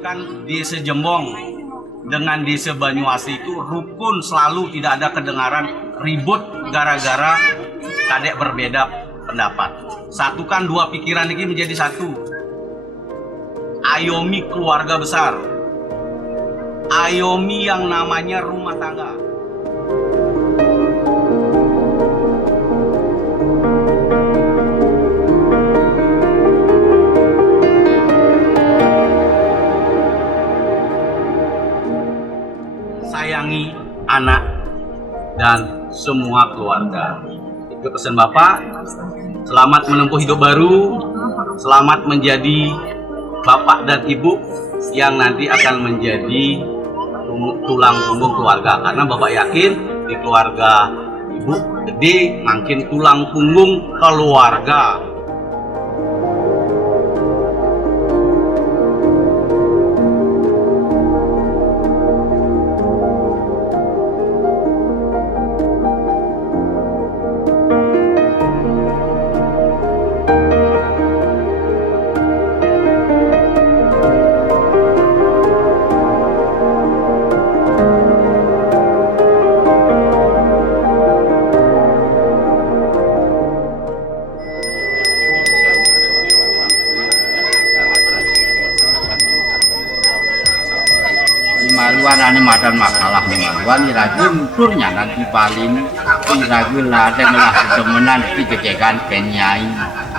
kan Desa Jembong dengan Desa Banyuasi itu rukun, selalu tidak ada kedengaran ribut gara-gara kadek berbeda pendapat. Satukan dua pikiran ini menjadi satu. Ayomi keluarga besar. Ayomi yang namanya rumah tangga. Sayangi anak dan semua keluarga. Itu pesan Bapak. Selamat menempuh hidup baru. Selamat menjadi Bapak dan Ibu yang nanti akan menjadi tulang punggung keluarga. Karena Bapak yakin di keluarga Ibu gede, makin tulang punggung keluarga. Maluan ane madan masalah maluan iragi muturnya nanti palin iragi ladeng lah temenan di kecekan kenyai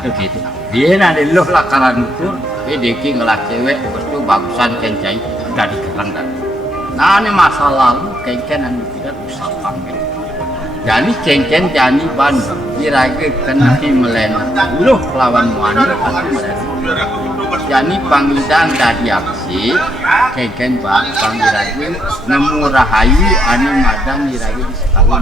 begitu dia nanti loh lakaran mutur deki ngelak cewek itu bagusan kencai dari kerang tadi nah ane masa lalu kengken ane tidak usah panggil jadi kengken jani bandung iragi kena melen loh lawan muani pasti melen jadi panggilan dari aksi kengken bang panggilan nemu rahayu ane madang diragi di setahun